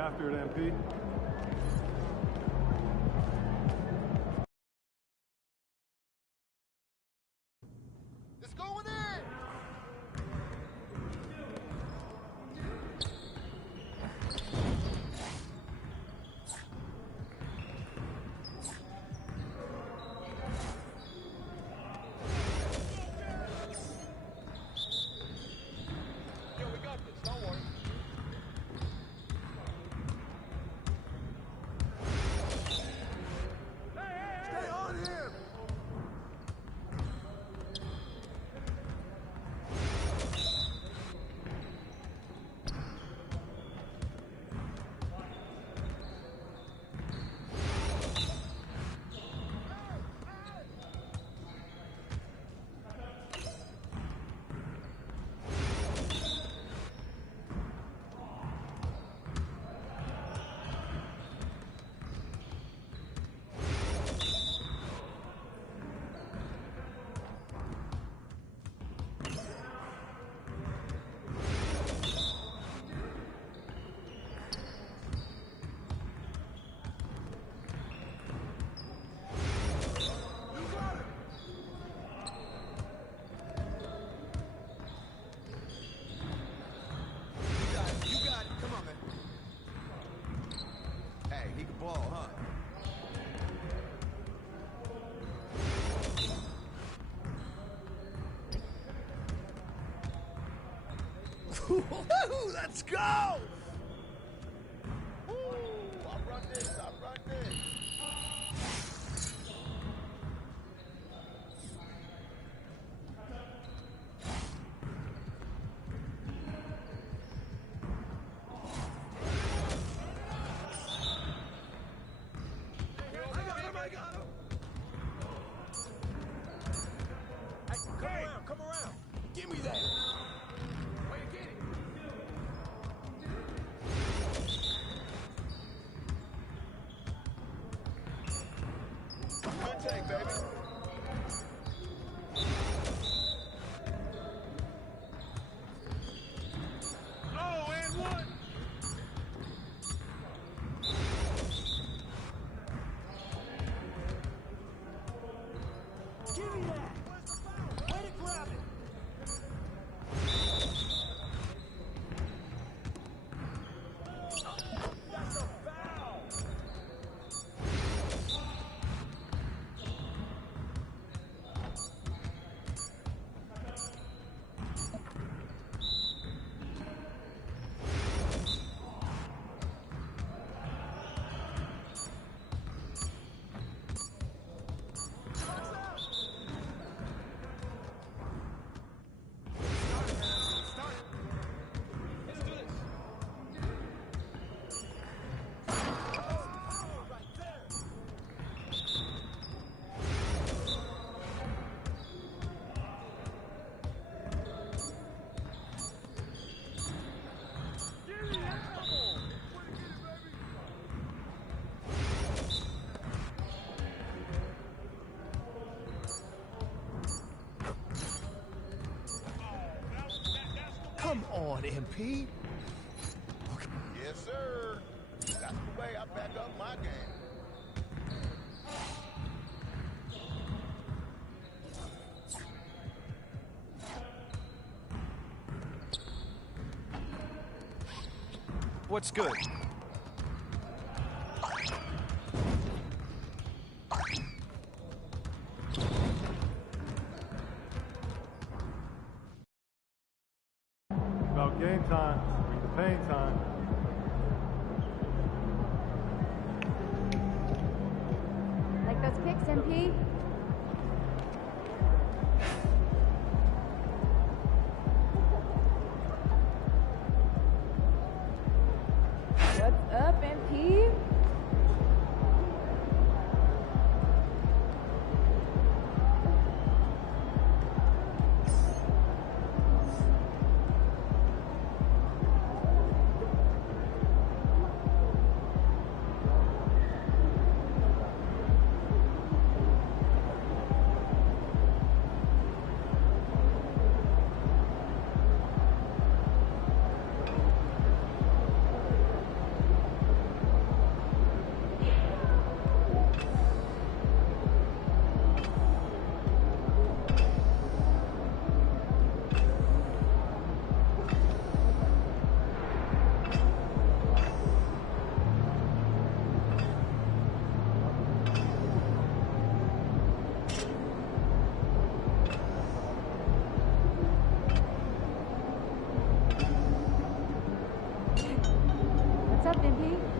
after it, MP. It's going in! Yo, we got this, don't worry. Stay on him! You got it. Come on, man. Hey, he can ball, huh? Let's go! Woo! I run this. I got him. Hey, come around. Give me that. Where you get it? Good take, baby. Oh, and one. Give me that. Where's the foul? Way to grab it. That's a foul. Come on, MP. Yes, sir. That's the way I back up my game. What's good? About game time. Bring the pain time. Like those kicks, MP? What's up, MP? left, MP.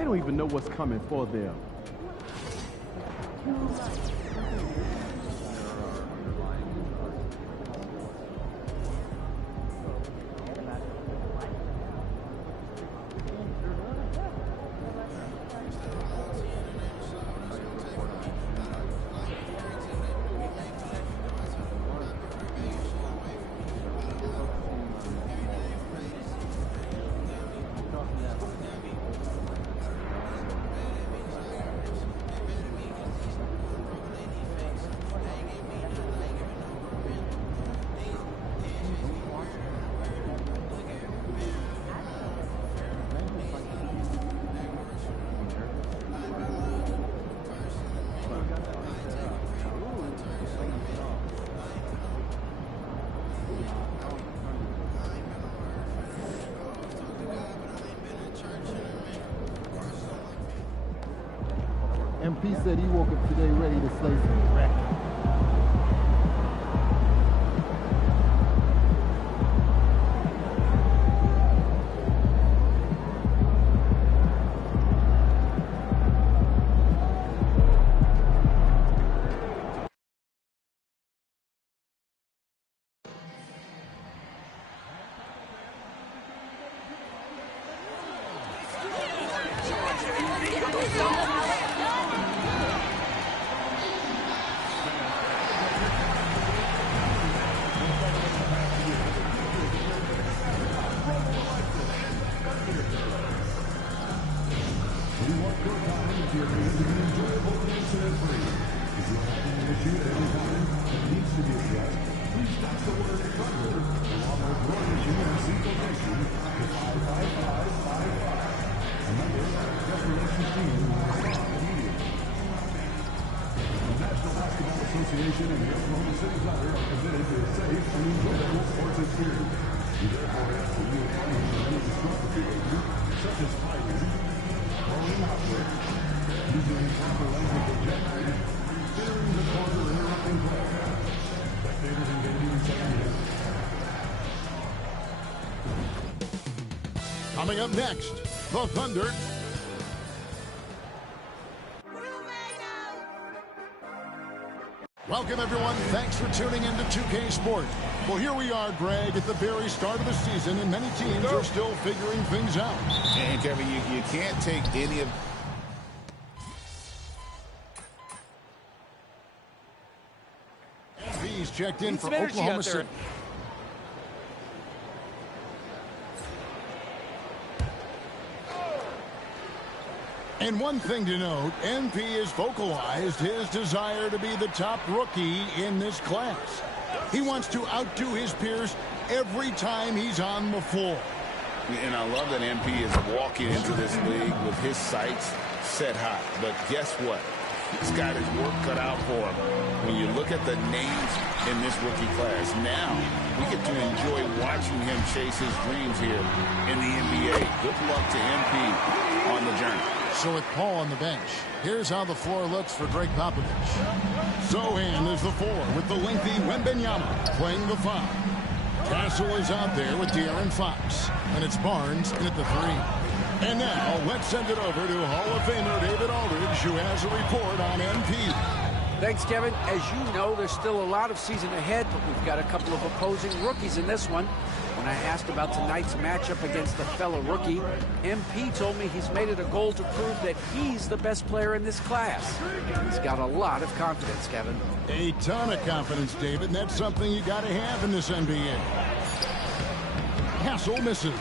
They don't even know what's coming for them. MP said he woke up today ready to slay some records. Association and the Oklahoma City Thunder are committed to a safe and enjoyable sports experience. We therefore ask that you refrain from any destructive behavior, such as fighting, throwing objects, using improper language or gestures, fearing the cause or interrupting play. Spectators engaging in second hand. Coming up next, the Thunder. Welcome, everyone. Thanks for tuning into 2K Sport. Well, here we are, Greg, at the very start of the season, and many teams are still figuring things out. And, Kevin, you can't take any of... He's checked in for Oklahoma City. And one thing to note, MP has vocalized his desire to be the top rookie in this class. He wants to outdo his peers every time he's on the floor. And I love that MP is walking into this league with his sights set high. But guess what? He's got his work cut out for him. When you look at the names in this rookie class, now we get to enjoy watching him chase his dreams here in the NBA. Good luck to MP on the journey. So with Paul on the bench, here's how the floor looks for Greg Popovich. Sochan is the 4 with the lengthy Wembanyama playing the 5. Castle is out there with De'Aaron Fox. And it's Barnes in at the 3. And now let's send it over to Hall of Famer David Aldridge, who has a report on MP. Thanks, Kevin. As you know, there's still a lot of season ahead, but we've got a couple of opposing rookies in this one. When I asked about tonight's matchup against a fellow rookie, MP told me he's made it a goal to prove that he's the best player in this class. He's got a lot of confidence, Kevin. A ton of confidence, David, and that's something you got to have in this NBA. Castle misses.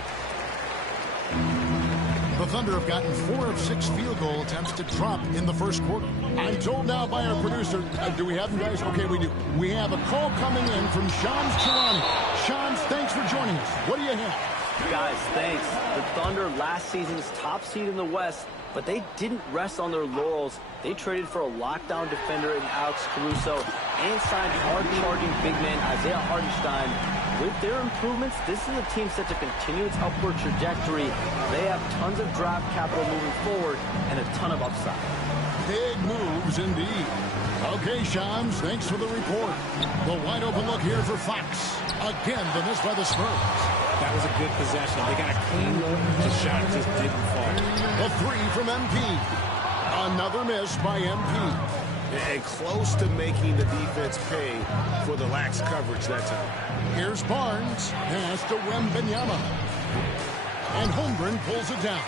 The Thunder have gotten 4 of 6 field goal attempts to drop in the first quarter. I'm told now by our producer, do we have them, guys? Okay, we do. We have a call coming in from Shams Charania. Shams, thanks for joining us. What do you have? Guys, thanks. The Thunder last season's top seed in the West, but they didn't rest on their laurels. They traded for a lockdown defender in Alex Caruso and signed hard-charging big man Isaiah Hartenstein. With their improvements, this is a team set to continue its upward trajectory. They have tons of draft capital moving forward and a ton of upside. Big moves indeed. Okay, Shams, thanks for the report. The wide open look here for Fox. Again, the miss by the Spurs. That was a good possession. They got a clean look. The shot just didn't fall. The 3 from MP. Another miss by MP. And close to making the defense pay for the lax coverage that time. Here's Barnes. Pass to Wembanyama. And Holmgren pulls it down.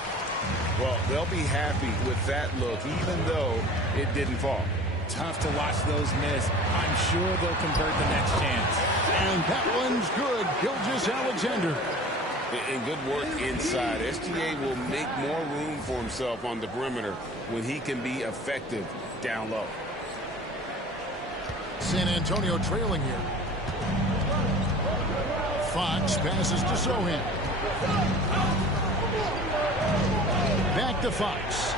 Well, they'll be happy with that look, even though it didn't fall. Tough to watch those miss. I'm sure they'll convert the next chance. And that one's good. Gilgeous-Alexander. And good work inside. SGA will make more room for himself on the perimeter when he can be effective down low. San Antonio trailing here. Fox passes to Sochan. Back to Fox.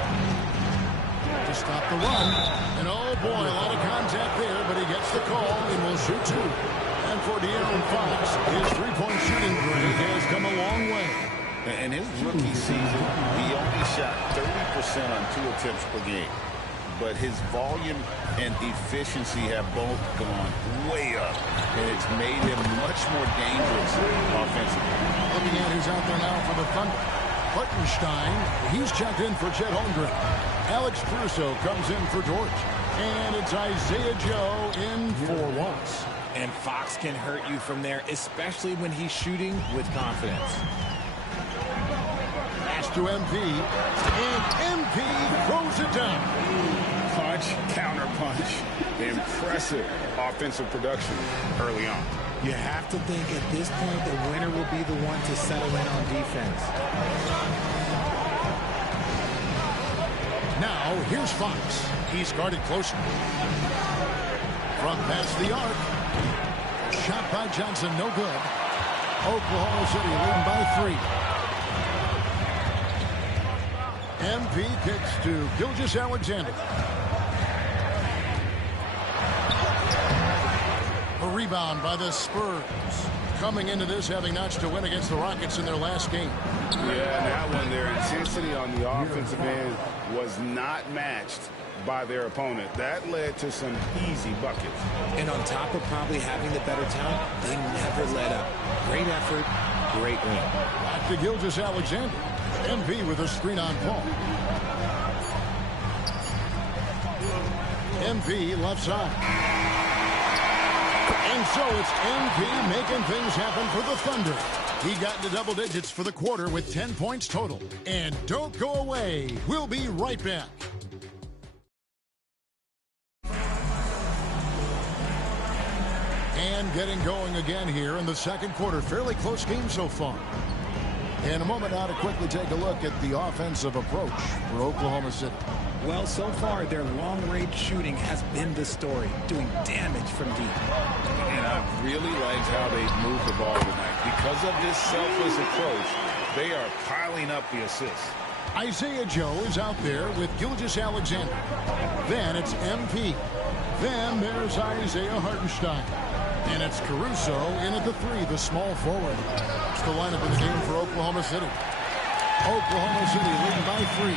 To stop the run. And oh boy, a lot of contact there, but he gets the call and will shoot 2. And for De'Aaron Fox, his three-point shooting grade has come a long way. And his rookie season, he only shot 30% on 2 attempts per game. but his volume and efficiency have both gone way up, and it's made him much more dangerous offensively. Looking at who's out there now for the Thunder. Hartenstein, he's checked in for Chet Holmgren. Alex Caruso comes in for George. And it's Isaiah Joe in for Wallace. And Fox can hurt you from there, especially when he's shooting with confidence. Pass to MP, and MP throws it down. Punch, counter punch. Impressive offensive production early on. You have to think at this point the winner will be the one to settle in on defense. Now, here's Fox. He's guarded closely. From past the arc. Shot by Johnson, no good. Oklahoma City leading by 3. MP kicks to Gilgeous-Alexander. A rebound by the Spurs. Coming into this having notched a win against the Rockets in their last game. Yeah, and that one, their intensity on the offensive end was not matched by their opponent. That led to some easy buckets. And on top of probably having the better talent, they never let up. Great effort, great win. Back to Gilgeous-Alexander. MP with a screen on Paul. MP left side. And so it's MP making things happen for the Thunder. He got into double digits for the quarter with 10 points total. And don't go away. We'll be right back. And getting going again here in the second quarter. Fairly close game so far. In a moment now to quickly take a look at the offensive approach for Oklahoma City. Well, so far, their long-range shooting has been the story, doing damage from deep. And I really liked how they moved the ball tonight. Because of this selfless approach, they are piling up the assists. Isaiah Joe is out there with Gilgeous-Alexander. Then it's MP. Then there's Isaiah Hartenstein. And it's Caruso in at the 3, the small forward. It's the lineup in the game for Oklahoma City. Oklahoma City leading by 3.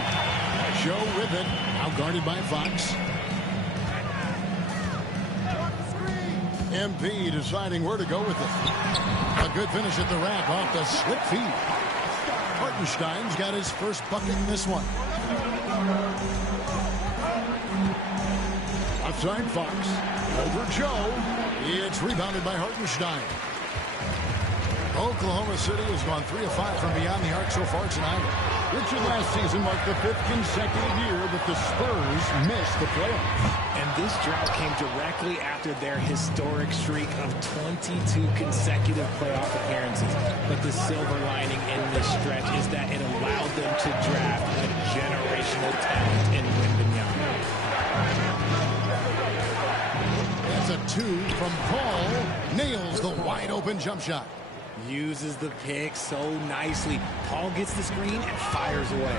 Joe with it, now guarded by Fox. MP deciding where to go with it. A good finish at the rack off the slip feed. Hartenstein's got his first bucket in this one. Outside Fox. Over Joe. It's rebounded by Hartenstein. Oklahoma City has gone 3 of 5 from beyond the arc so far tonight. Richard, last season marked the 5th consecutive year that the Spurs missed the playoffs. And this drought came directly after their historic streak of 22 consecutive playoff appearances. But the silver lining in this stretch is that it allowed them to draft a generational talent in Wembanyama. That's a 2 from Paul. Nails the wide open jump shot. Uses the pick so nicely. Paul gets the screen and fires away.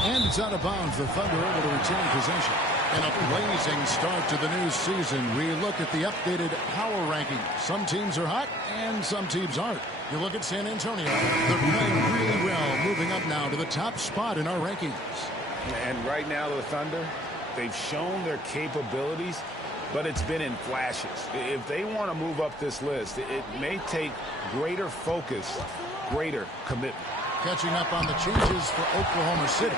And it's out of bounds. The Thunder able to retain possession. And a blazing start to the new season. We look at the updated power rankings. Some teams are hot and some teams aren't. You look at San Antonio. They're playing really well, moving up now to the top spot in our rankings. And right now, the Thunder, they've shown their capabilities, but it's been in flashes. If they want to move up this list, it may take greater focus, greater commitment. Catching up on the changes for Oklahoma City.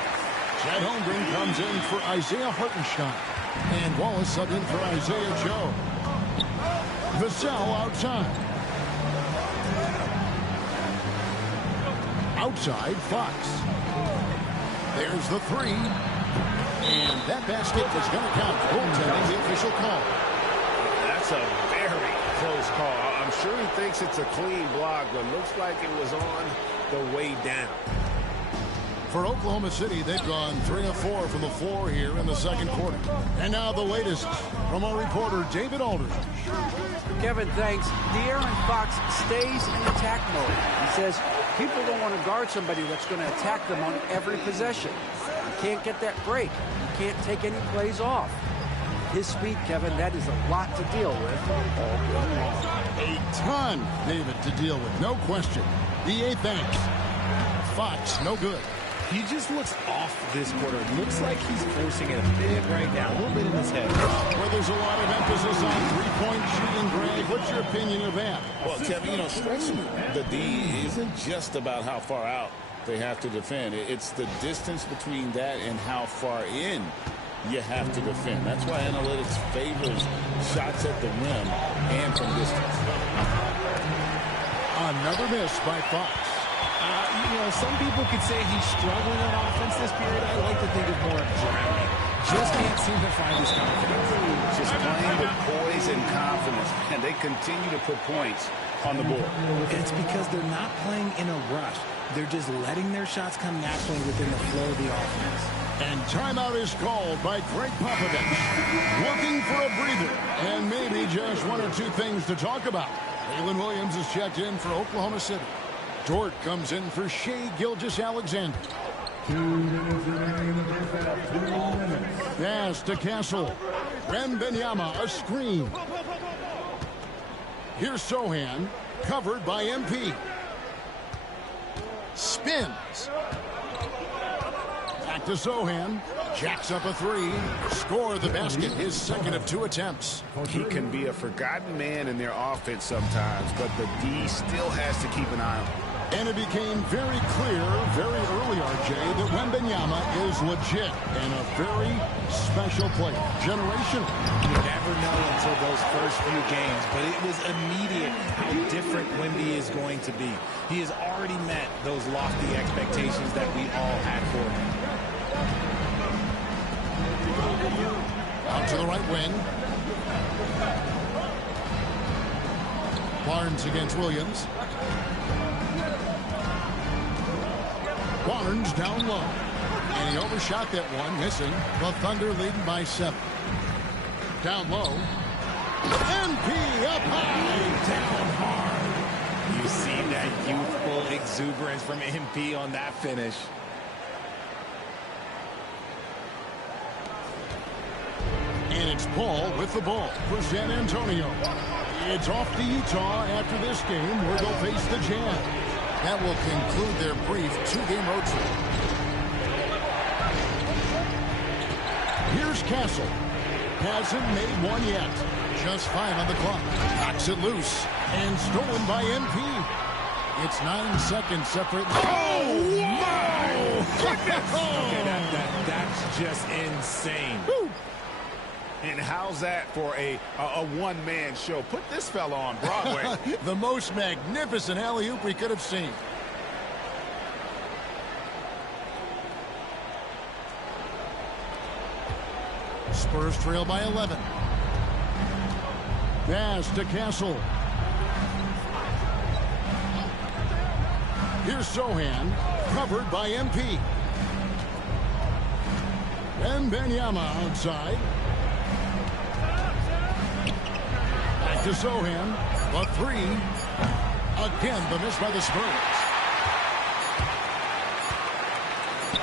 Chet Holmgren comes in for Isaiah Hartenstein. And Wallace subbed in for Isaiah Joe. Vassell outside. Outside, Fox. There's the 3. And that basket is going to count. Goaltending, the official call. That's a very close call. I'm sure he thinks it's a clean block, but looks like it was on the way down. For Oklahoma City, they've gone 3 of 4 from the floor here in the second quarter. And now the latest from our reporter, David Aldridge. Kevin, thanks. De'Aaron Fox stays in attack mode. He says people don't want to guard somebody that's going to attack them on every possession. You can't get that break. You can't take any plays off. His speed, Kevin, that is a lot to deal with. A ton, David, to deal with. No question. The 8th thanks. Fox, no good. He just looks off this quarter. It looks like he's forcing it a bit right now, a little bit in his head. Well, there's a lot of emphasis on three-point shooting, Greg. What's your opinion of that? Well, Kevin, stretching the D isn't just about how far out they have to defend. It's the distance between that and how far in you have to defend. That's why analytics favors shots at the rim and from distance. Another miss by Fox. Some people could say he's struggling on offense this period. I like to think of more of drowning. Just can't seem to find his confidence. Just playing with poise and confidence, and they continue to put points on the board. And it's because they're not playing in a rush. They're just letting their shots come naturally within the flow of the offense. And timeout is called by Greg Popovich. Looking for a breather and maybe just one or two things to talk about. Waylon Williams is checked in for Oklahoma City. Dort comes in for Shai Gilgeous-Alexander. 2 minutes remaining in the first half. 2 minutes. Pass to Castle. Wembanyama, a screen. Here's Sohan, covered by MP. Spins. Back to Sohan. Jacks up a three. Score the basket, his second of 2 attempts. He can be a forgotten man in their offense sometimes, but the D still has to keep an eye on him. And it became very clear very early, RJ, that Wembanyama is legit and a very special player. Generational. You never know until those first few games, but it was immediate how different Wemby is going to be. He has already met those lofty expectations that we all had for him. Out to the right wing. Barnes against Williams. Barnes down low. And he overshot that one, missing. The Thunder leading by 7. Down low. MP up high. Down hard. You see that youthful exuberance from MP on that finish. And it's Paul with the ball for San Antonio. It's off to Utah after this game where they'll face the Jazz. That will conclude their brief 2-game road trip. Here's Castle. Hasn't made one yet. Just 5 on the clock. Knocks it loose. And stolen by MP. It's 9 seconds separate. Oh, my goodness! Okay, that's just insane. Woo. And how's that for a one-man show? Put this fella on Broadway. The most magnificent alley-oop we could have seen. Spurs trail by 11. Pass to Castle. Here's Sohan, covered by MP. Wembanyama outside. Back to Sohan. A 3. Again, the miss by the Spurs.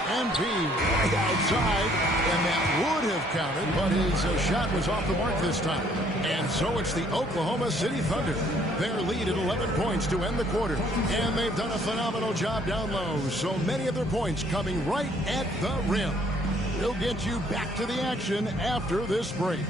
MP right outside, and that would have counted, but his shot was off the mark this time. And so it's the Oklahoma City Thunder. Their lead at 11 points to end the quarter. And they've done a phenomenal job down low, so many of their points coming right at the rim. We'll get you back to the action after this break.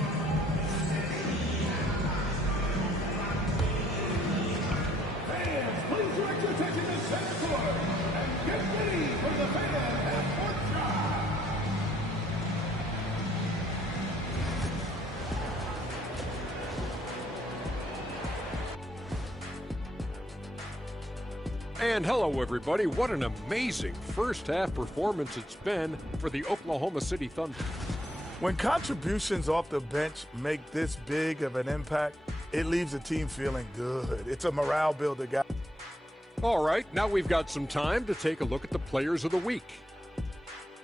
And hello, everybody. What an amazing first-half performance it's been for the Oklahoma City Thunder. When contributions off the bench make this big of an impact, it leaves the team feeling good. It's a morale builder, guys. All right, now we've got some time to take a look at the players of the week.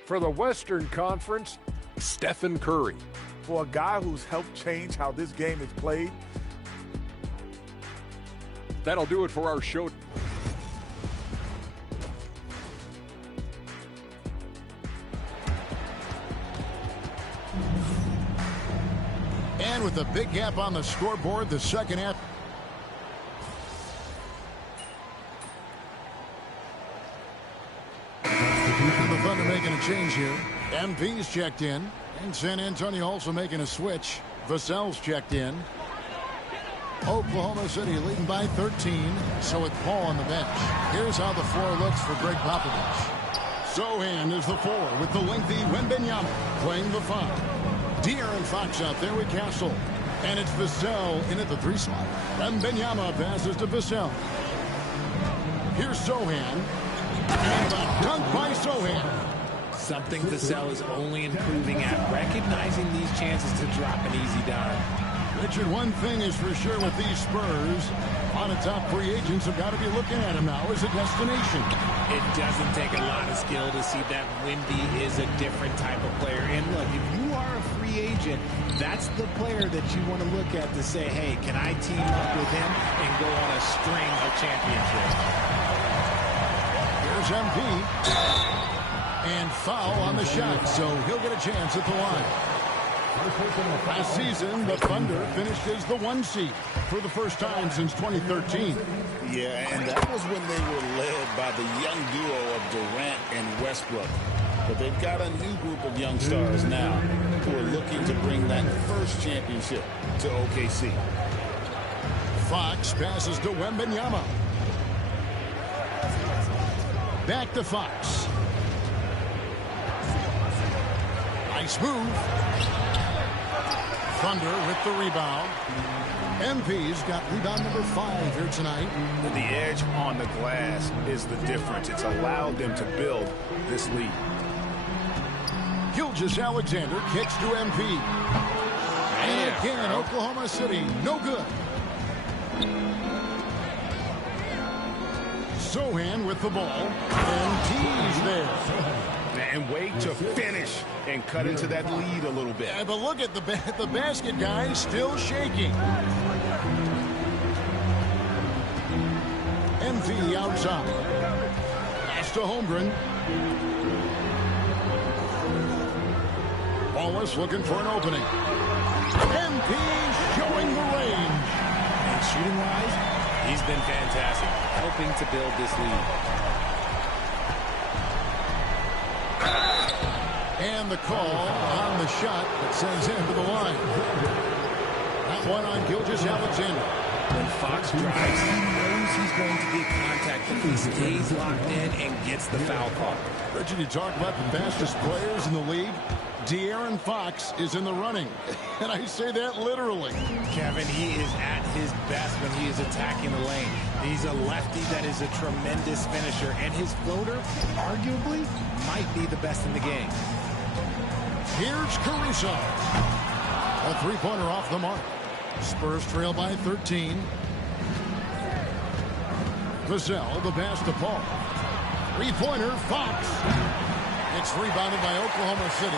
For the Western Conference, Stephen Curry. For a guy who's helped change how this game is played. That'll do it for our show. And with a big gap on the scoreboard, the second half. And the change here. MP's checked in. And San Antonio also making a switch. Vassell's checked in. Oklahoma City leading by 13. So with Paul on the bench. Here's how the floor looks for Greg Popovich. Sohan is the 4 with the lengthy Wembanyama playing the 5. De'Aaron Fox out there with Castle. And it's Vassell in at the 3 slot. Wembanyama passes to Vassell. Here's Sohan. And a dunk by Sohan. Something Vassell is only improving at, recognizing these chances to drop an easy dime. Richard, one thing is for sure with these Spurs, a lot of top free agents have got to be looking at him now as a destination. It doesn't take a lot of skill to see that Wemby is a different type of player. And look, if you are a free agent, that's the player that you want to look at to say, hey, can I team up with him and go on a string of championships? Here's MP. And foul on the shot, so he'll get a chance at the line. Last season, the Thunder finished as the 1 seed for the first time since 2013. Yeah, and that was when they were led by the young duo of Durant and Westbrook. But they've got a new group of young stars now who are looking to bring that first championship to OKC. Fox passes to Wembanyama. Back to Fox. Nice move. Thunder with the rebound. MP's got rebound number 5 here tonight. The edge on the glass is the difference. It's allowed them to build this lead. Gilgeous-Alexander kicks to MP. And again, Oklahoma City, no good. Sohan with the ball. And T's there. And wait to finish and cut into that lead a little bit. Yeah, but look at the basket, guys, still shaking. MP outside. Pass to Holmgren. Wallace looking for an opening. MP showing the range. And shooting-wise, he's been fantastic, helping to build this lead. And the call on the shot that sends him to the line. That one on Gilgeous-Alexander. When Fox drives, he knows he's going to get contact, but he stays locked in and gets the foul call. Richard, you talk about the fastest players in the league. De'Aaron Fox is in the running. And I say that literally. Kevin, he is at his best when he is attacking the lane. He's a lefty that is a tremendous finisher, and his floater, arguably, might be the best in the game. Here's Caruso. A three-pointer off the mark. Spurs trail by 13. Vassell, the pass to Paul. Three-pointer, Fox. It's rebounded by Oklahoma City.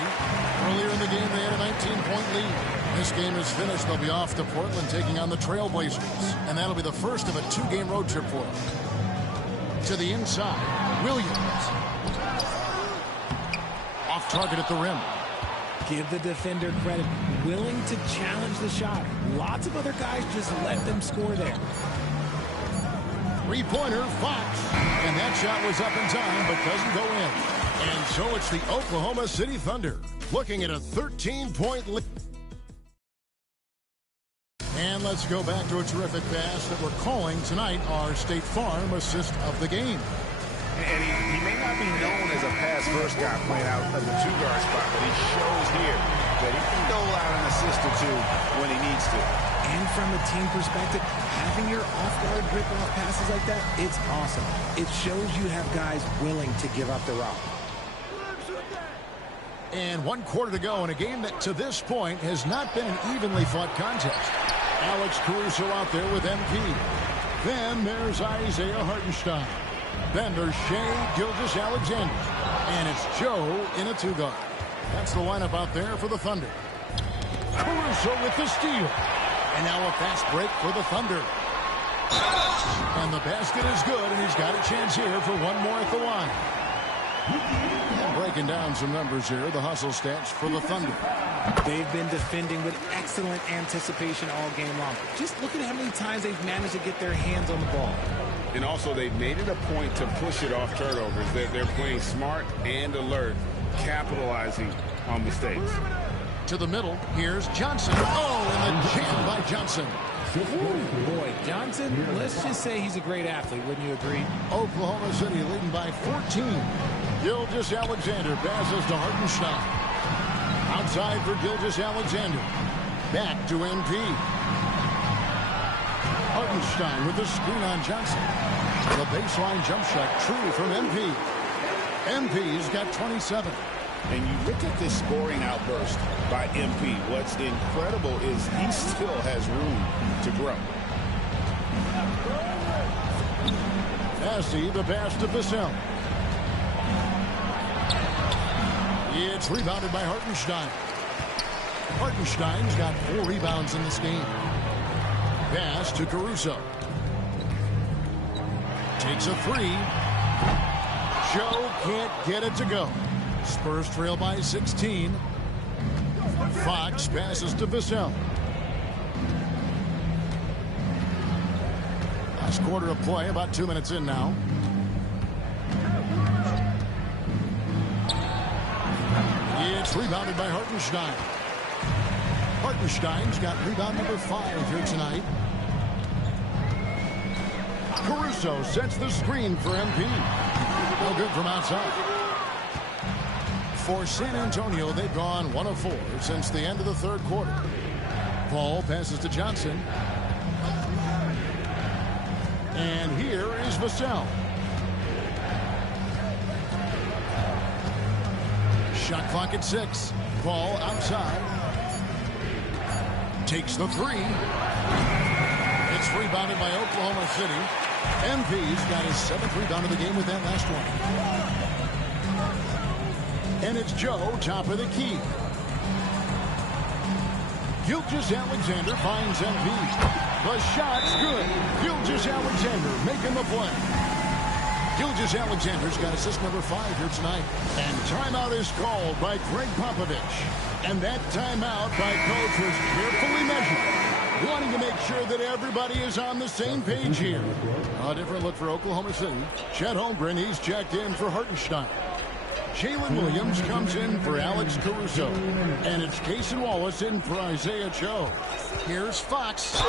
Earlier in the game, they had a 19-point lead. This game is finished. They'll be off to Portland taking on the Trailblazers. And that'll be the first of a 2-game road trip for them. To the inside, Williams. Off target at the rim. Give the defender credit. Willing to challenge the shot. Lots of other guys just let them score there. Three-pointer, Fox. And that shot was up in time, but doesn't go in. And so it's the Oklahoma City Thunder looking at a 13-point lead. And let's go back to a terrific pass that we're calling tonight our State Farm assist of the game. And he may not be known as a pass-first guy playing out of the two-guard spot, but he shows here that he can dole out an assist or two when he needs to. And from a team perspective, having your off-guard rip-off passes like that, it's awesome. It shows you have guys willing to give up the rock. And 1 quarter to go in a game that to this point has not been an evenly fought contest. Alex Caruso out there with MP. Then there's Isaiah Hartenstein. Then there's Shai Gilgeous-Alexander. And it's Joe in a 2-guard. That's the lineup out there for the Thunder. Caruso with the steal. And now a fast break for the Thunder. And the basket is good, and he's got a chance here for one more at the line. And breaking down some numbers here, the hustle stats for the Thunder. They've been defending with excellent anticipation all game long. Just look at how many times they've managed to get their hands on the ball. And also, they've made it a point to push it off turnovers. They're playing smart and alert capitalizing on mistakes. To the middle, here's Johnson. Oh, and the jam by Johnson. Boy, Johnson, let's just say he's a great athlete, wouldn't you agree? Oklahoma City leading by 14. Gilgeous-Alexander passes to Hartenstein. Outside for Gilgeous-Alexander. Back to MP. Hartenstein with the screen on Johnson. The baseline jump shot true from MP. MP's got 27. And you look at this scoring outburst by MP. What's incredible is he still has room to grow. Massey, the pass to Vassell. It's rebounded by Hartenstein. Hartenstein's got 4 rebounds in this game. Pass to Caruso. Takes a 3. Joe can't get it to go. Spurs trail by 16. Fox passes to Vassell. Last quarter of play, about 2 minutes in now. It's rebounded by Hartenstein. Hartenstein's got rebound number 5 here tonight. Caruso sets the screen for MP. No good from outside. For San Antonio, they've gone 1 of 4 since the end of the third quarter. Paul passes to Johnson. And here is Vassell. Shot clock at 6. Paul outside. Takes the 3. It's rebounded by Oklahoma City. MP's got his 7th rebound of the game with that last one. And it's Joe, top of the key. Gilgeous-Alexander finds MP. The shot's good. Gilgeous-Alexander making the play. Gilgeous-Alexander's got assist number 5 here tonight. And timeout is called by Greg Popovich. And that timeout by coach was carefully measured, wanting to make sure that everybody is on the same page here. A different look for Oklahoma City. Chet Holmgren, he's checked in for Hartenstein. Jalen Williams comes in for Alex Caruso. And it's Cason Wallace in for Isaiah Joe. Here's Fox.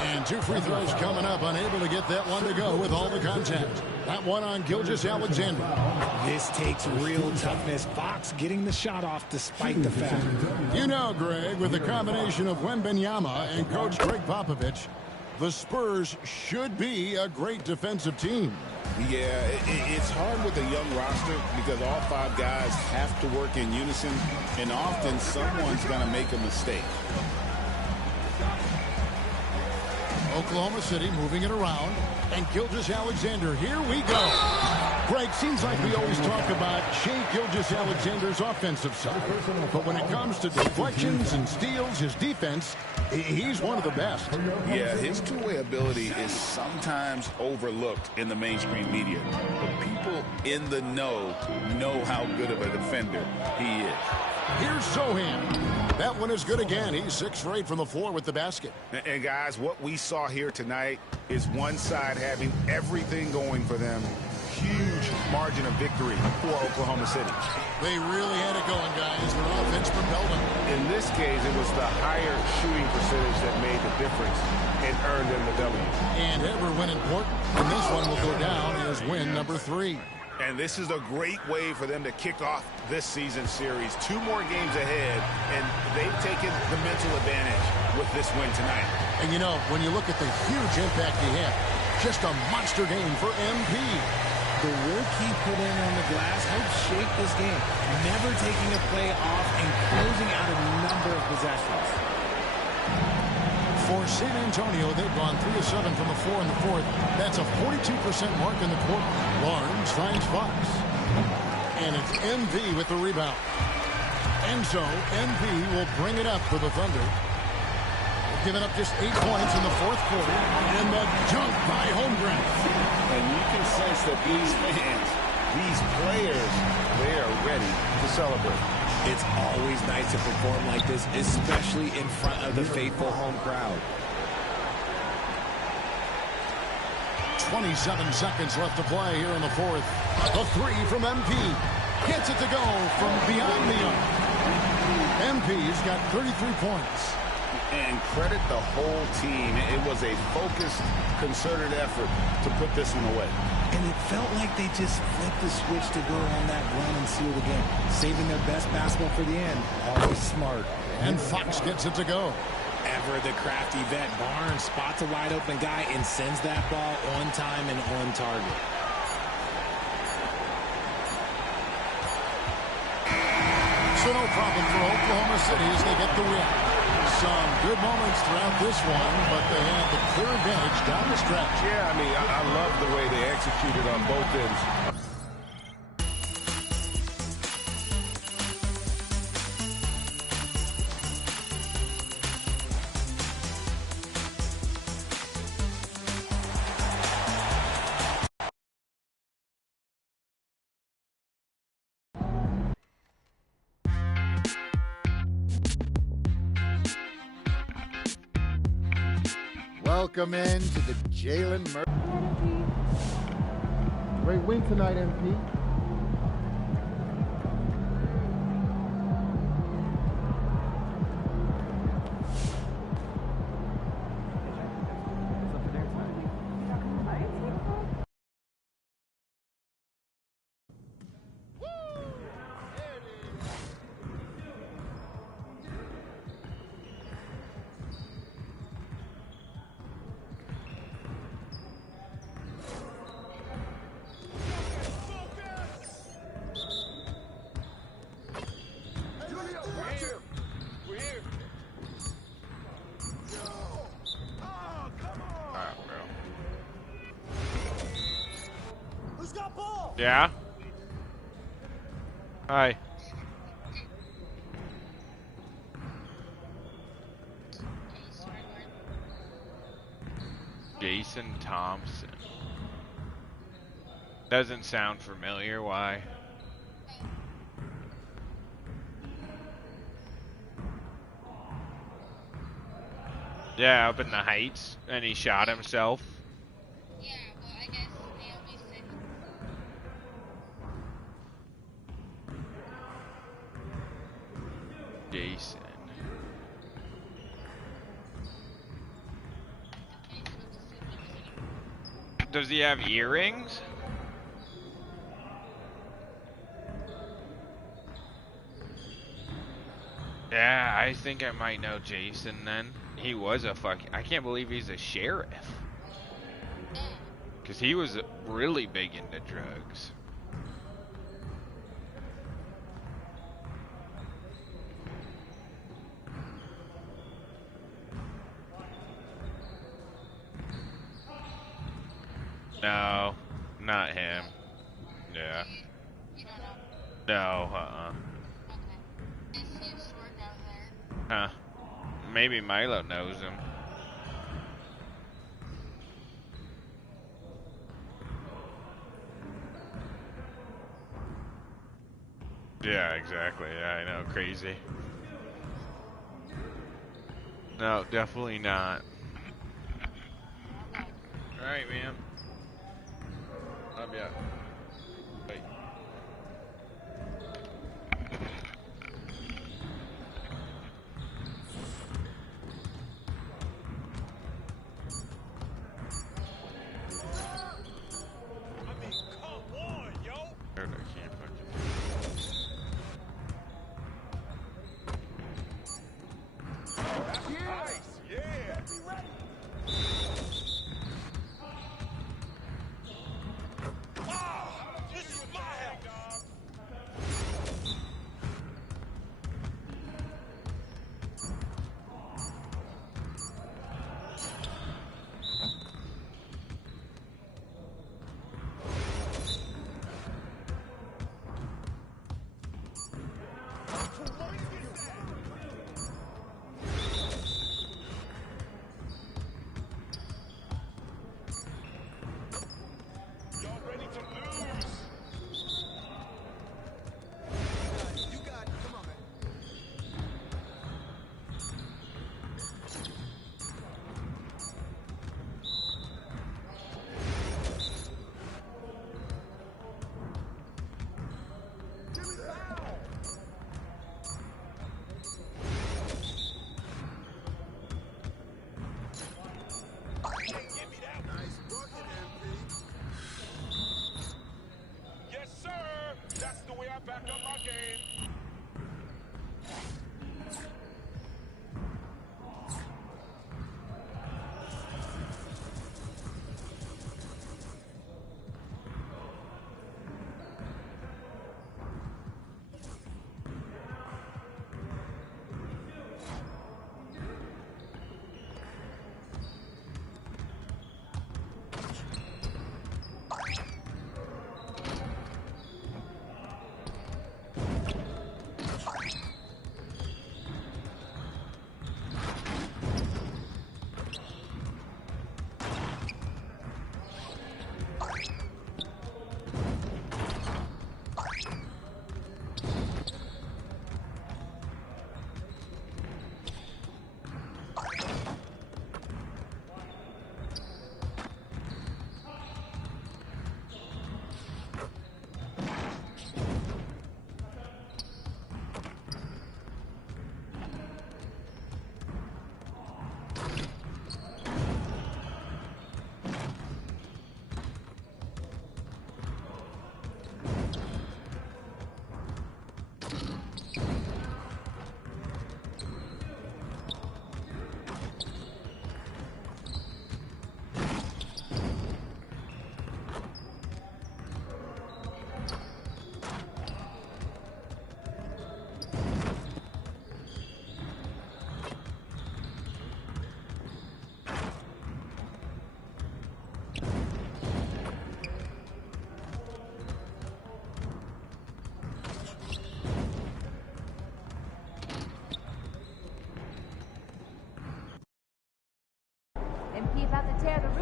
And 2 free throws coming up, unable to get that one to go with all the contact. That one on Gilgeous-Alexander. This takes real toughness. Fox getting the shot off despite the foul. You know, Greg, with the combination of Wembanyama and Coach Greg Popovich, the Spurs should be a great defensive team. Yeah, it's hard with a young roster because all 5 guys have to work in unison, and often someone's going to make a mistake. Oklahoma City moving it around, and Gilgeous-Alexander, here we go. Greg, seems like we always talk about Shai Gilgeous-Alexander's offensive side, but when it comes to deflections and steals, his defense, he's one of the best. Yeah, his two-way ability is sometimes overlooked in the mainstream media, but people in the know how good of a defender he is. Here's Sohan. That one is good again. He's 6 for 8 from the floor with the basket. And guys, what we saw here tonight is one side having everything going for them. Huge margin of victory for Oklahoma City. They really had it going, guys. Their offense propelled them. In this case, it was the higher shooting percentage that made the difference and earned them the W. And ever when important, and this one will go down as win number 3. And this is a great way for them to kick off this season series. 2 more games ahead, and they've taken the mental advantage with this win tonight. And you know, when you look at the huge impact he had, just a monster game for MP. The work he put in on the glass helped shape this game, never taking a play off and closing out a number of possessions. For San Antonio, they've gone 3 of 7 from the floor in the 4th. That's a 42% mark in the quarter. Barnes finds Fox. And it's MV with the rebound. And so MV will bring it up for the Thunder. They've given up just 8 points in the 4th quarter. And the dunk by Holmgren. And you can sense that these fans, these players, they are ready to celebrate. It's always nice to perform like this, especially in front of the faithful home crowd. 27 seconds left to play here in the 4th. The 3 from MP. Gets it to go from beyond the arc. MP's got 33 points. And credit the whole team. It was a focused, concerted effort to put this one away. And it felt like they just flipped the switch to go on that run and seal the game. Saving their best basketball for the end. Always smart. And Fox gets it to go. Ever the crafty vet, Barnes spots a wide open guy and sends that ball on time and on target. So no problem for Oklahoma City as they get the win. Some good moments throughout this one, but they had the clear advantage down the stretch. Yeah, I mean, I love the way they executed on both ends. Welcome in to the Jalen Murray. Great win tonight, MP. Yeah? Hi. Jason Thompson. Doesn't sound familiar. Why? Yeah, up in the Heights, and he shot himself. Yeah, well, I guess Naomi said. Jason. Does he have earrings? Yeah, I think I might know Jason then. He was a I can't believe he's a sheriff. Because he was really big into drugs. No, not him. Yeah. No, Huh. Maybe Milo knows him. Yeah, exactly. Yeah, I know. Crazy. No, definitely not. Alright, man. Love ya. Bye.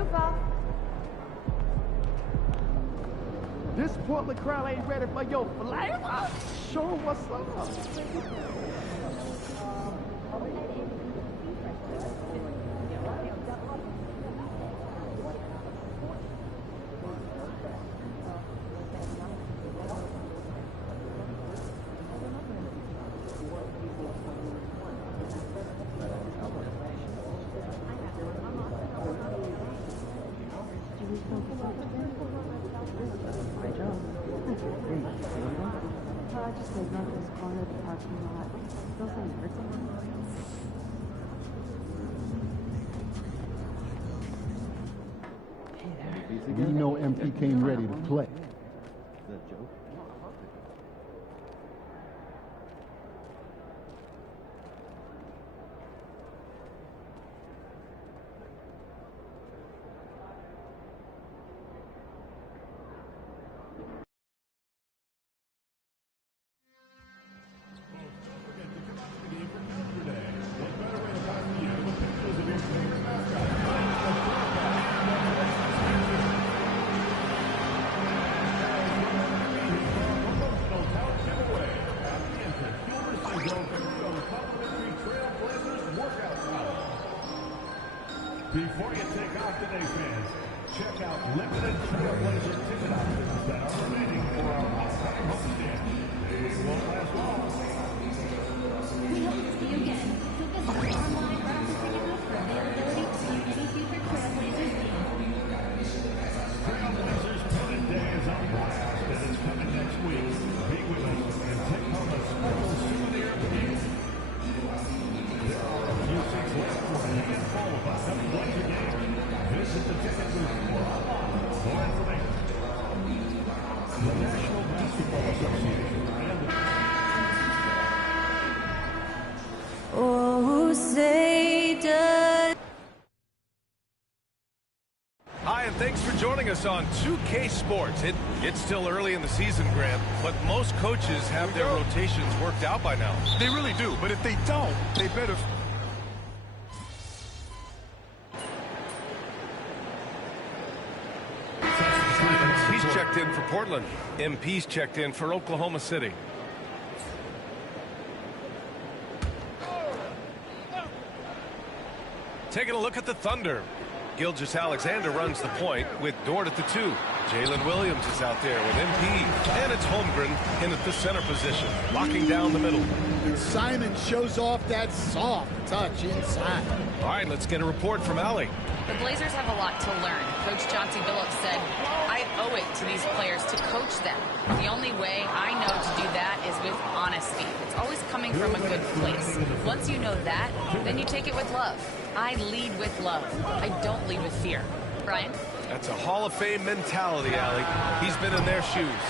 Roof off. This Portland crowd ain't ready for your flavor. Show 'em what's up. I just moved out this corner of the parking lot. Feels like it hurts a lot. We know MP came ready to play. Before you take off today, fans, check out limited Trailblazer ticket options that are remaining for our upcoming homestand. They won't last long. We hope to see you again. So visit us online or on the ticket booth for availability to see any future Trailblazers games. Trailblazers Tournament Day is on blast, and it's coming next week. Be with us and take home a special souvenir piece. There are a few seats left for a handful of upcoming Blazer games. Visit the ticket booth or online for information. The National Basketball Association and the Oh, say does. Hi, and thanks for joining us on 2K Sports. It's still early in the season, Grant, but most coaches have their rotations worked out by now. They really do, but if they don't, they better... He's checked in for Portland. MP's checked in for Oklahoma City. Taking a look at the Thunder. Gilgeous-Alexander runs the point with Dort at the 2. Jalen Williams is out there with MP. And it's Holmgren in at the center position, locking down the middle. And Simon shows off that soft touch inside. All right, let's get a report from Allie. The Blazers have a lot to learn. Coach Chauncey Billups said, I owe it to these players to coach them. The only way I know to do that is with honesty. It's always coming from a good place. Once you know that, then you take it with love. I lead with love. I don't lead with fear. Brian? That's a Hall of Fame mentality, Allie. He's been in their shoes.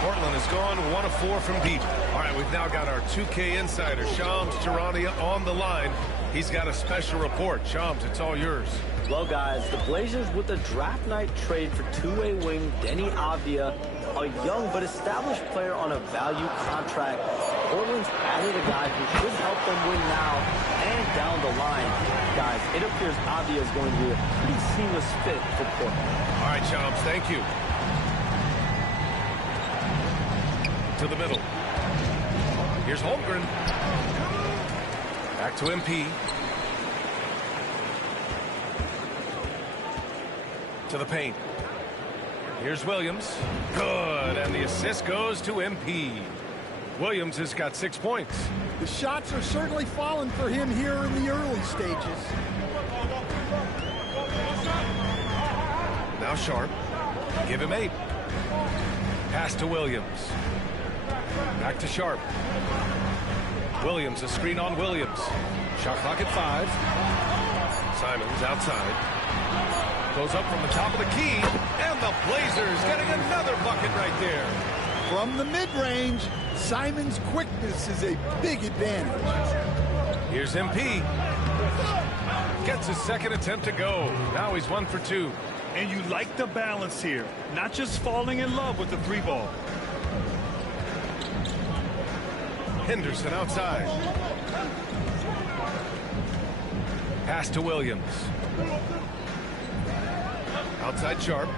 Portland has gone 1 of 4 from deep. All right, we've now got our 2K insider, Shams Charania, on the line. He's got a special report. Shams, it's all yours. Well, guys, the Blazers with the draft night trade for two-way wing Denny Avdia, a young but established player on a value contract. Portland's added a guy who should help them win now and down the line. Guys, it appears Avdia is going to be a pretty seamless fit for Portland. All right, Shams, thank you. To the middle. Here's Holmgren. Back to MP. To the paint. Here's Williams. Good, and the assist goes to MP. Williams has got 6 points. The shots are certainly falling for him here in the early stages. Now Sharp. Give him 8. Pass to Williams. Back to Sharp. Williams, a screen on Williams. Shot clock at 5. Simons outside. Goes up from the top of the key. And the Blazers getting another bucket right there. From the mid-range, Simon's quickness is a big advantage. Here's MP. Gets his second attempt to go. Now he's 1 for 2. And you like the balance here. Not just falling in love with the 3-ball. Henderson outside. Pass to Williams. Outside Sharp.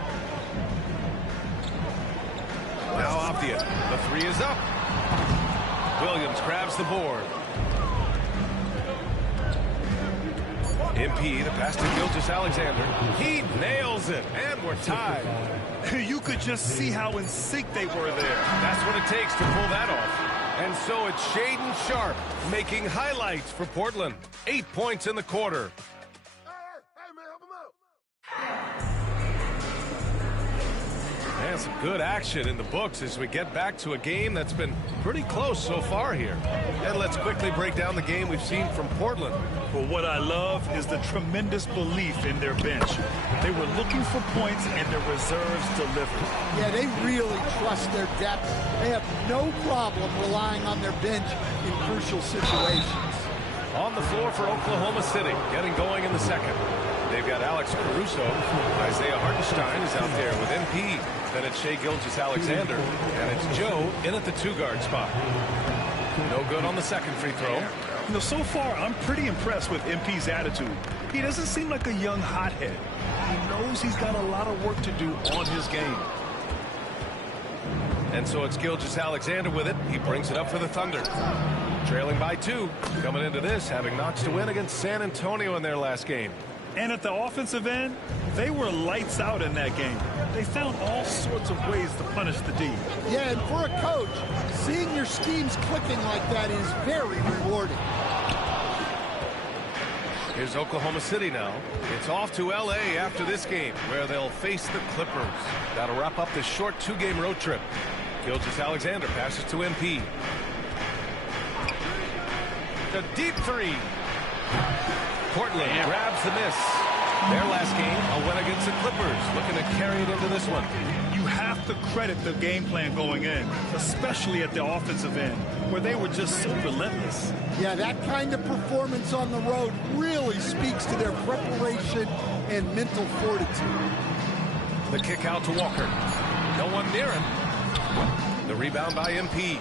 Now Avdia. The three is up. Williams grabs the board. MP, the pass to Gilgeous-Alexander. He nails it, and we're tied. You could just see how in sync they were there. That's what it takes to pull that off. And so it's Shaedon Sharpe making highlights for Portland. 8 points in the quarter. And some good action in the books as we get back to a game that's been pretty close so far here. And let's quickly break down the game we've seen from Portland. Well, what I love is the tremendous belief in their bench. They were looking for points and their reserves delivered. Yeah, they really trust their depth. They have no problem relying on their bench in crucial situations. On the floor for Oklahoma City, getting going in the second. They've got Alex Caruso. Isaiah Hartenstein is out there with MP. Then it's Shai Gilgeous-Alexander. And it's Joe in at the two-guard spot. No good on the second free throw. You know, so far, I'm pretty impressed with MP's attitude. He doesn't seem like a young hothead. He knows he's got a lot of work to do on his game. And so it's Gilgeous-Alexander with it. He brings it up for the Thunder. Trailing by 2. Coming into this, having notched a win against San Antonio in their last game. And at the offensive end, they were lights out in that game. They found all sorts of ways to punish the D. Yeah, and for a coach, seeing your schemes clicking like that is very rewarding. Here's Oklahoma City now. It's off to L.A. after this game, where they'll face the Clippers. That'll wrap up this short 2-game road trip. Gilgeous-Alexander passes to MP. The deep three. Portland grabs the miss. Their last game, a win against the Clippers, looking to carry it into this one. You have to credit the game plan going in, especially at the offensive end, where they were just so relentless. Yeah, that kind of performance on the road really speaks to their preparation and mental fortitude. The kick out to Walker. No one near him. The rebound by MP.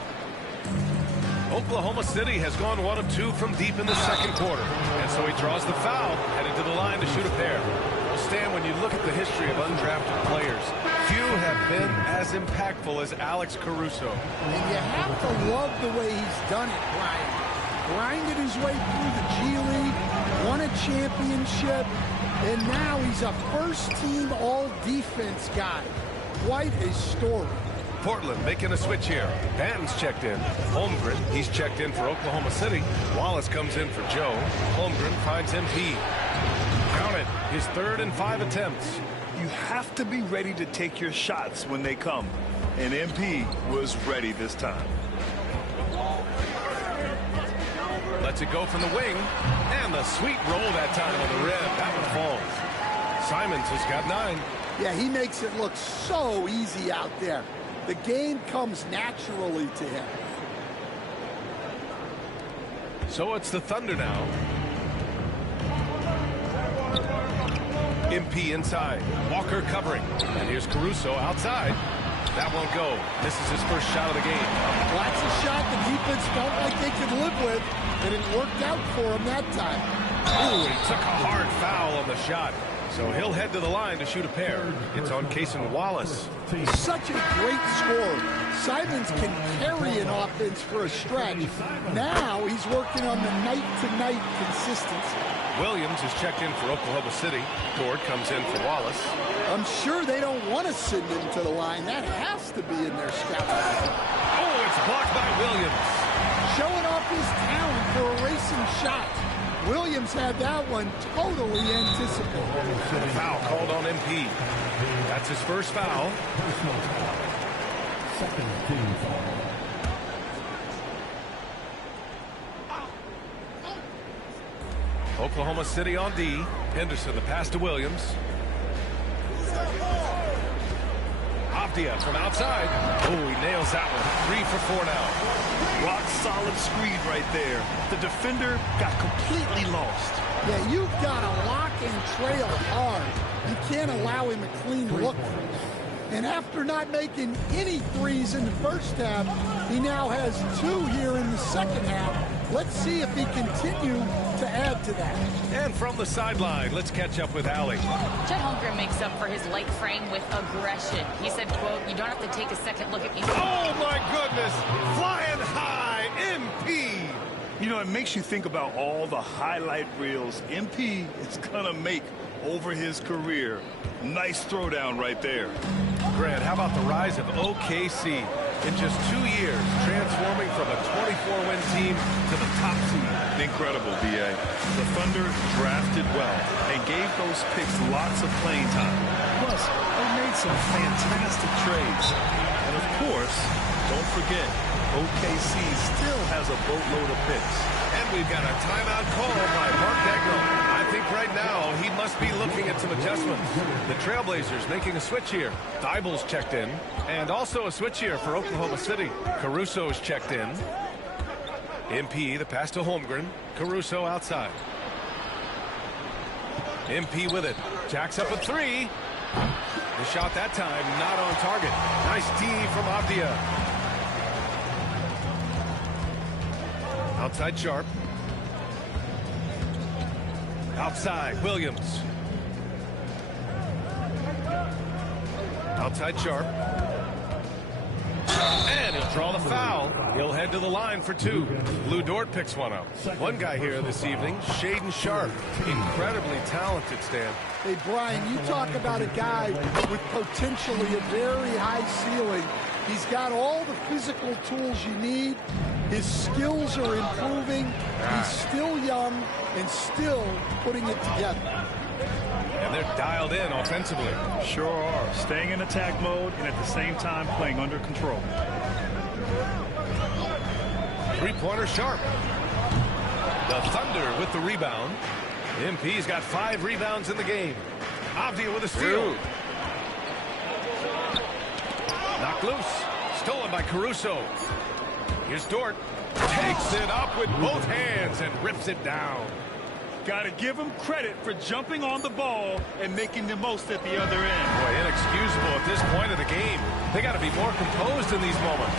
Oklahoma City has gone 1 of 2 from deep in the second quarter. And so he draws the foul, headed to the line to shoot a pair. Well, Stan, when you look at the history of undrafted players, few have been as impactful as Alex Caruso. And you have to love the way he's done it, Brian. Grinded his way through the G League, won a championship, and now he's a first-team all-defense guy. Quite a story. Portland making a switch here. Banton's checked in. Holmgren, he's checked in for Oklahoma City. Wallace comes in for Joe. Holmgren finds MP. Count it, his 3rd and 5 attempts. You have to be ready to take your shots when they come. And MP was ready this time. Lets it go from the wing. And the sweet roll that time on the rim. That one falls. Simons has got 9. Yeah, he makes it look so easy out there. The game comes naturally to him. So it's the Thunder now. MP inside. Walker covering. And here's Caruso outside. That won't go. Misses his first shot of the game. Well, that's a shot the defense felt like they could live with, and it worked out for him that time. Oh, he took a hard foul on the shot. So he'll head to the line to shoot a pair. It's on Cason Wallace. He's such a great scorer. Simons can carry an offense for a stretch. Now he's working on the night-to-night consistency. Williams is checked in for Oklahoma City. Dort comes in for Wallace. I'm sure they don't want to send him to the line. That has to be in their scout. Oh, it's blocked by Williams. Showing off his talent for a racing shot. Williams had that one totally anticipated. Foul called on MP. That's his first foul. Second team foul. Oklahoma City on D. Henderson, the pass to Williams. Avdia from outside. Oh, he nails that one. 3 for 4 now. Rock solid screen right there. The defender got completely lost. Yeah, you've got to lock and trail hard. You can't allow him a clean look. And after not making any threes in the first half, he now has 2 here in the second half. Let's see if he continue to add to that. And from the sideline, let's catch up with Allie. Chet Holmgren makes up for his light frame with aggression. He said, quote, "You don't have to take a second look at me." Oh, my goodness. Flying high, MP. You know, it makes you think about all the highlight reels MP is going to make over his career. Nice throwdown right there. Grant, how about the rise of OKC? In just 2 years, transforming from a 24-win team to the top seed. Incredible, B.A. The Thunder drafted well and gave those picks lots of playing time. Plus, they made some fantastic trades. And of course, don't forget, OKC still has a boatload of picks. And we've got a timeout call by Mark Daigneault. I think right now he must be looking at some adjustments. The Trailblazers making a switch here. Thybulle's checked in. And also a switch here for Oklahoma City. Caruso's checked in. MP, the pass to Holmgren. Caruso outside. MP with it. Jacks up a three. The shot that time not on target. Nice D from Avdia. Outside Sharp. Outside Williams. Outside Sharp. And he'll draw the foul. He'll head to the line for two. Lou Dort picks one up. One guy here this evening, Shaedon Sharpe. Incredibly talented, Stan. Hey, Brian, you talk about a guy with potentially a very high ceiling. He's got all the physical tools you need. His skills are improving. He's still young and still putting it together. And they're dialed in offensively. Sure are. Staying in attack mode and at the same time playing under control. Three-pointer Sharp. The Thunder with the rebound. MP's got 5 rebounds in the game. Avdia with a steal. Knocked loose. Stolen by Caruso. Here's Dort. Takes it up with both hands and rips it down. Got to give him credit for jumping on the ball and making the most at the other end. Boy, inexcusable at this point of the game. They got to be more composed in these moments.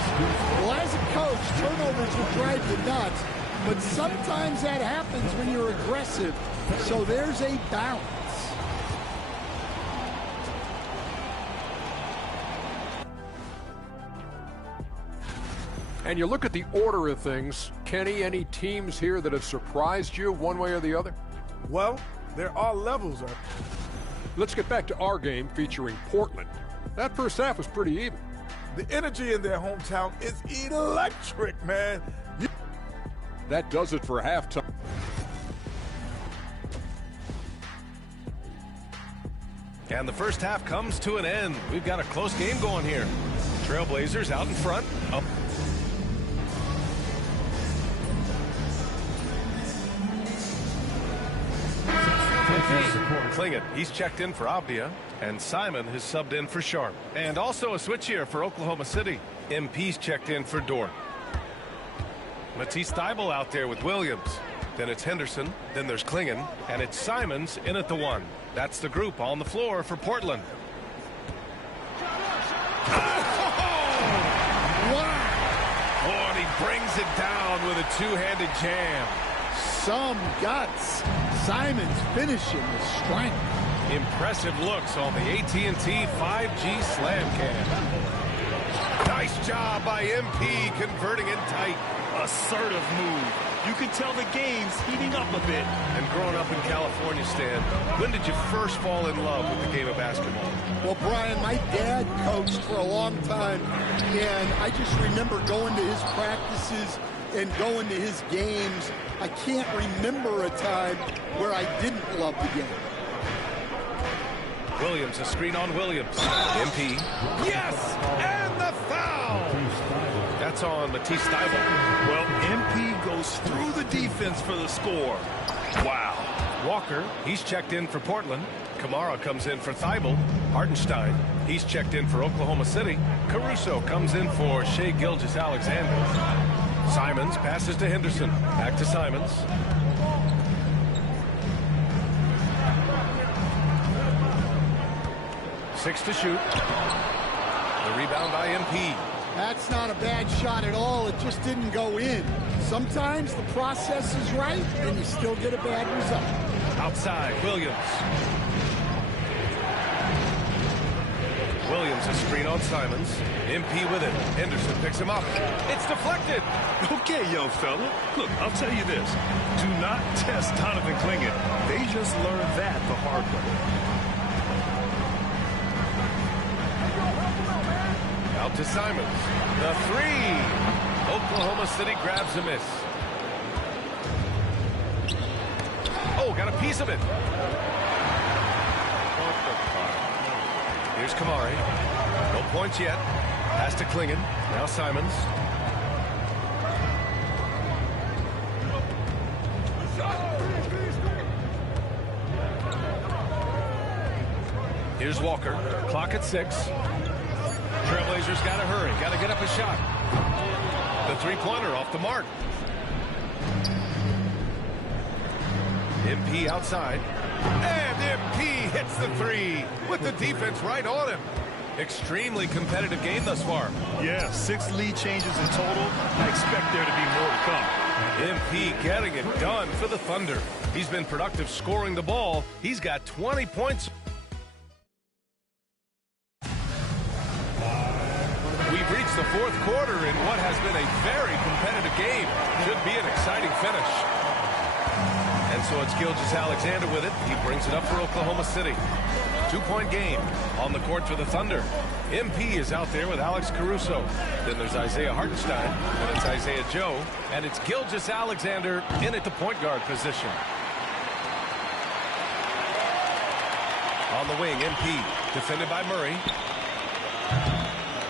Well, as a coach, turnovers will drive you nuts, but sometimes that happens when you're aggressive. So there's a balance. And you look at the order of things, Kenny, any teams here that have surprised you one way or the other? Well, there are levels of it. Let's get back to our game featuring Portland. That first half was pretty even. The energy in their hometown is electric, man. That does it for halftime. And the first half comes to an end. We've got a close game going here. Trailblazers out in front. Up. Klingett, he's checked in for Avdia, and Simon has subbed in for Sharp. And also a switch here for Oklahoma City. MP's checked in for Dort. Matisse Thybulle out there with Williams. Then it's Henderson. Then there's Klingett. And it's Simons in at the 1. That's the group on the floor for Portland. Wow! Oh, and he brings it down with a two-handed jam. Some guts. Simons finishing with strength. Impressive looks on the AT&T 5G Slam Cam. Nice job by MP converting it tight. Assertive move. You can tell the game's heating up a bit. And growing up in California, Stan, when did you first fall in love with the game of basketball? Well, Brian, my dad coached for a long time, and I just remember going to his practices and going to his games. I can't remember a time where I didn't love the game. Williams, a screen on Williams. MP. Yes! And the foul! That's on Matisse Thybulle. Well, MP goes through the defense for the score. Wow. Walker, he's checked in for Portland. Kamara comes in for Thybulle. Hartenstein, he's checked in for Oklahoma City. Caruso comes in for Shai Gilgeous-Alexander. Simons passes to Henderson. Back to Simons. Six to shoot. The rebound by MP. That's not a bad shot at all. It just didn't go in. Sometimes the process is right, and you still get a bad result. Outside, Williams. Williams, a screen on Simons. MP with it. Henderson picks him up. It's deflected. Okay, young fella. Look, I'll tell you this. Do not test Donovan Clingan. They just learned that the hard way. Out to Simons. The three. Oklahoma City grabs a miss. Oh, got a piece of it. Here's Kamari. No points yet. Pass to Clingan. Now Simons. Here's Walker. Clock at 6. Trailblazers got to hurry. Got to get up a shot. The three-pointer off the mark. MP outside. And MP hits the three with the defense right on him. Extremely competitive game thus far. Yeah, 6 lead changes in total. I expect there to be more to come. MP getting it done for the Thunder. He's been productive scoring the ball. He's got 20 points. We've reached the fourth quarter in what has been a very competitive game. Should be an exciting finish. And so it's Gilgeous-Alexander with it. He brings it up for Oklahoma City. 2-point game on the court for the Thunder. MP is out there with Alex Caruso. Then there's Isaiah Hartenstein. Then it's Isaiah Joe. And it's Gilgeous-Alexander in at the point guard position. On the wing, MP. Defended by Murray.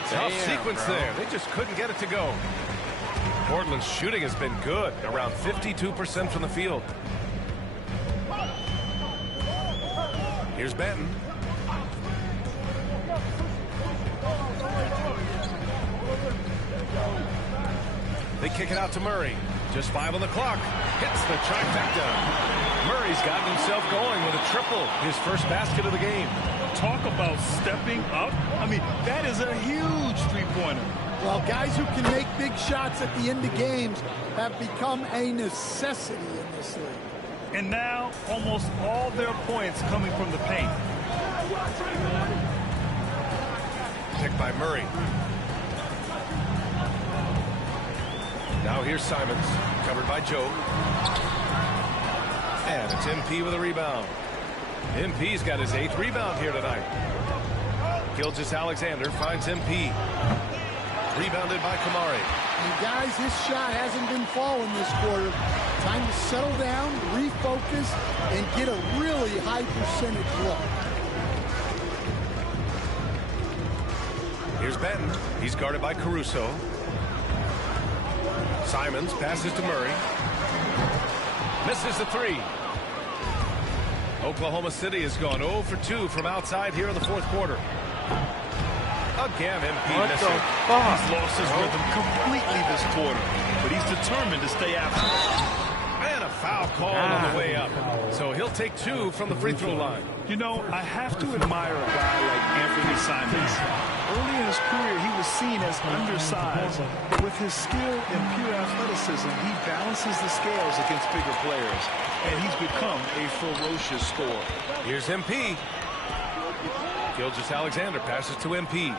Tough sequence there. They just couldn't get it to go. Portland's shooting has been good. Around 52% from the field. Here's Benton. They kick it out to Murray. Just 5 on the clock. Hits the trifecta. Murray's gotten himself going with a triple. His first basket of the game. Talk about stepping up. I mean, that is a huge three-pointer. Well, guys who can make big shots at the end of games have become a necessity in this league. And now, almost all their points coming from the paint. Picked by Murray. Now here's Simons, covered by Joe. And it's MP with a rebound. MP's got his 8th rebound here tonight. Gilgeous-Alexander finds MP. Rebounded by Kamari. And guys, his shot hasn't been falling this quarter. Time to settle down, refocus, and get a really high percentage look. Here's Benton. He's guarded by Caruso. Simons passes to Murray. Misses the three. Oklahoma City has gone 0 for 2 from outside here in the fourth quarter. Again, MP missing. He's lost his rhythm completely this quarter, but he's determined to stay after it. And a foul call on the way up. So he'll take 2 from the free throw line. You know, I have to admire a guy like Anthony Simons. Early in his career, he was seen as undersized. With his skill and pure athleticism, he balances the scales against bigger players, and he's become a ferocious scorer. Here's MP. Gilgeous-Alexander passes to MP.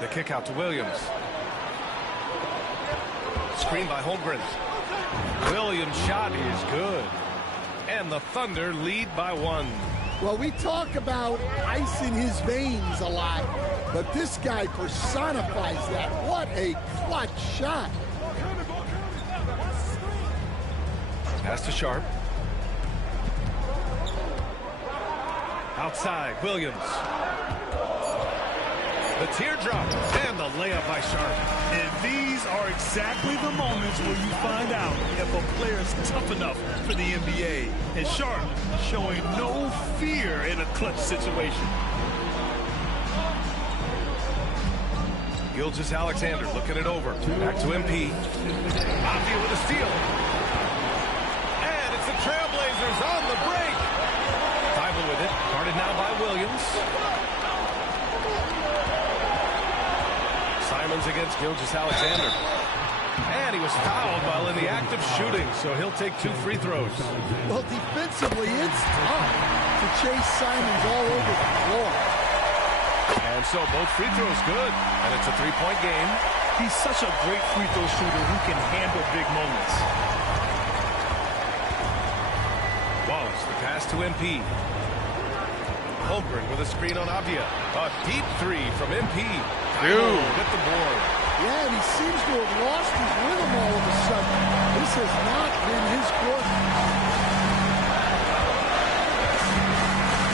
The kick out to Williams. Screen by Holmgren. Williams' shot is good. And the Thunder lead by 1. Well, we talk about ice in his veins a lot, but this guy personifies that. What a clutch shot. Pass to Sharp. Outside, Williams. The teardrop and the layup by Sharp. And these are exactly the moments where you find out if a player is tough enough for the NBA. And Sharp showing no fear in a clutch situation. Gilgeous-Alexander looking it over. Back to MP. Mafia with a steal. And it's the Trailblazers on the break. Thibault with it. Guarded now by Williams. Simons against Gilgeous-Alexander. And he was fouled while in the act of shooting, so he'll take 2 free throws. Well, defensively, it's tough to chase Simons all over the floor. And so both free throws good, and it's a 3-point game. He's such a great free throw shooter who can handle big moments. Wallace, the pass to MP. Holmgren with a screen on Avdia. A deep 3 from MP. Dude, with the board. Yeah, and he seems to have lost his rhythm all of a sudden. This has not been his quarter.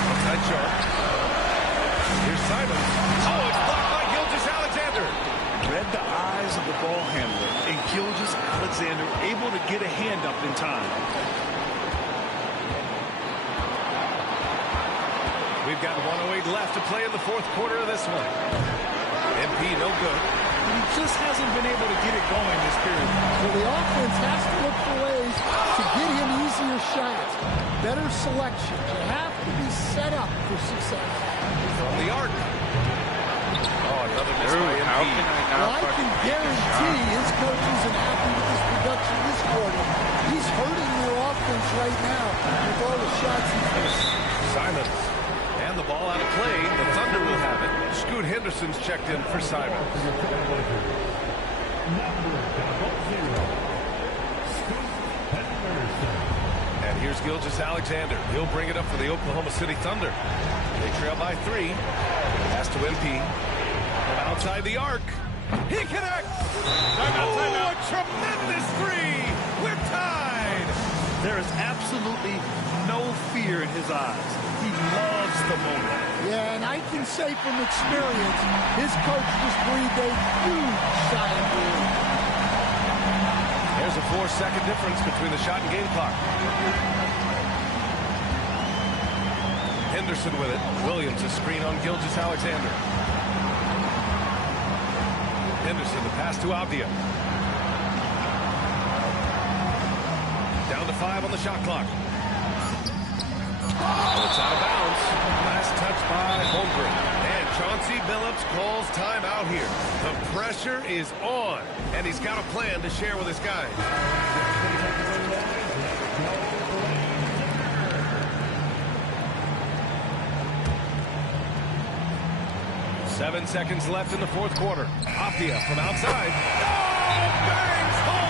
Outside short. Here's Simons. Oh, it's blocked by Gilgeous-Alexander. Read the eyes of the ball handler, and Gilgeous-Alexander able to get a hand up in time. We've got 1:08 left to play in the 4th quarter of this one. MP no good. He just hasn't been able to get it going this period. So the offense has to look for ways to get him easier shots, better selection. You have to be set up for success. From the arc. Oh, another miss by MP. Well, I can guarantee his coach isn't happy with his production this quarter. He's hurting their offense right now with all the shots he's missed. Simons. And the ball out of play. The Thunder will have it. Scoot Henderson's checked in for Simons. And here's Gilgeous-Alexander. He'll bring it up for the Oklahoma City Thunder. They trail by 3. Pass to MP. From outside the arc. He connects! Timeout. A tremendous 3! We're tied! There is absolutely no fear in his eyes. He loves the moment. Yeah, and I can say from experience, his coach just breathed a huge sigh of relief. There's a 4-second difference between the shot and game clock. Henderson with it. Williams a screen on Gilgeous-Alexander. Henderson the pass to Avdia. Down to 5 on the shot clock. It's out of bounds. Last touch by Holmgren. And Chauncey Billups calls timeout here. The pressure is on, and he's got a plan to share with his guys. 7 seconds left in the 4th quarter. Avdia from outside. Oh, bangs home!